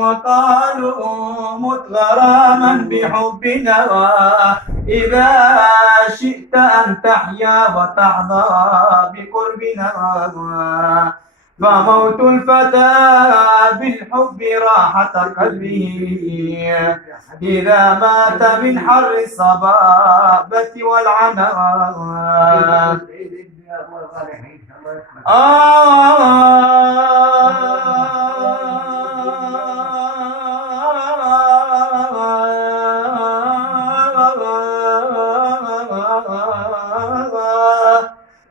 وقالوا مت غراما بحبنا إذا شئت أن تحيا وتحظى بقربنا فموت الفتى بالحب راحة قلبه إذا مات من حر الصبابة والعناء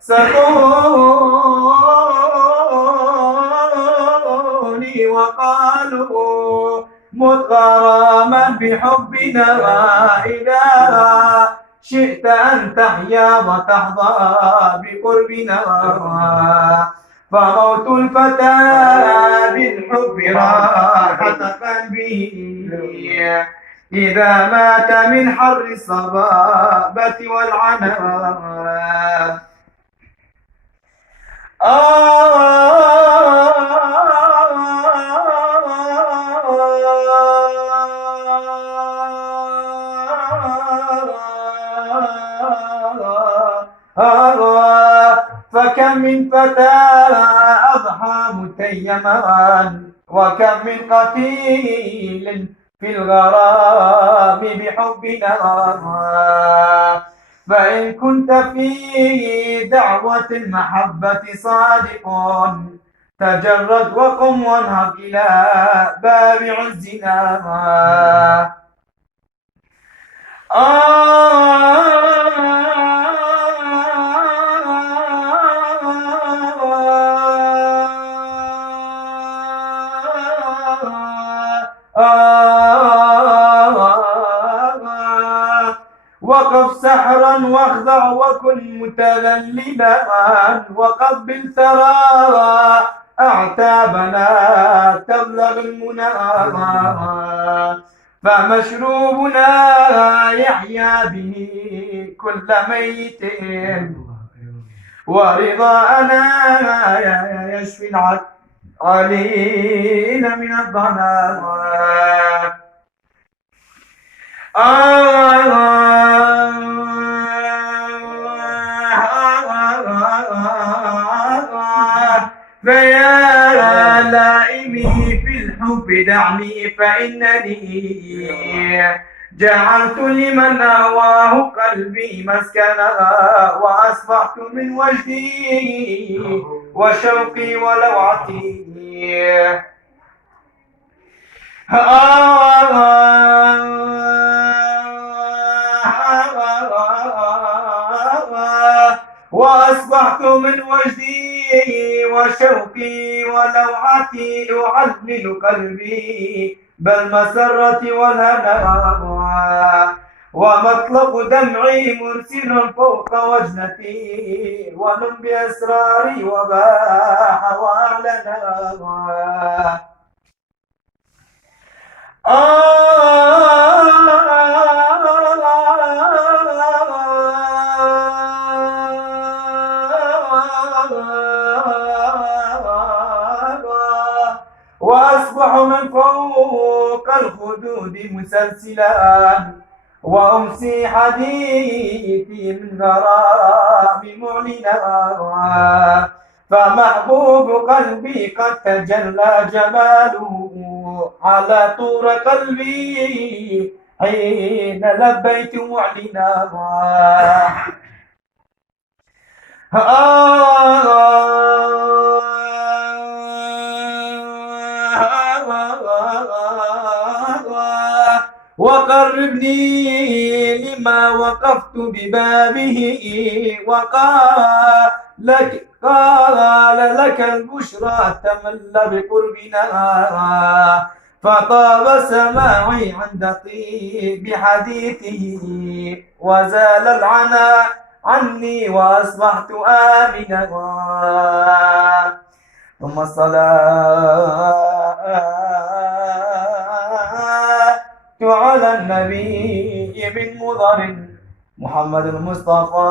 سقوني وقالوا مت غراما بحبنا إذا شئت أن تحيا وتحظى بقربنا فموت الفتى بالحب راحة قلبه إذا مات من حر الصبابة والعناء فكم من فتى أضحى متيما وكم من قتيل في الغرام بحبنا فإن كنت في دعوة المحبة صادق تجرد وقم وانهض إلى باب عزنا وقف سحرا واخضع وكن متذللا وقبل ثرى أعتابنا تبلغ المنى فمشروبنا يحيا به كل ميت ورضاءنا يشفي العليل من الضنا فيا لائمي في الحب دعني فإنني جعلت لمن أهواه قلبي مسكنا وأصبحت من وجدي وشوقي ولوعتي وأصبحت من وجدي وشوقي ولوعتي أعذل قلبي بالمسرة والهنا ومطلق دمعي مرسل فوق وجنتي ونم بأسراري وباح وأعلنا وأصبح من فوق الخدود مسلسلا وأمسي حديثي من غرام معلنا فمحبوب قلبي قد تجلى جماله على طور قلبي حين لبيت معلنا وقربني لما وقفت ببابه وقال لك البشرى تمل بقربنا فطاب سماعي عند طيب حديثه وزال العنا عني وأصبحت آمنا ثم الصلاة على النبي من مضر محمد المصطفى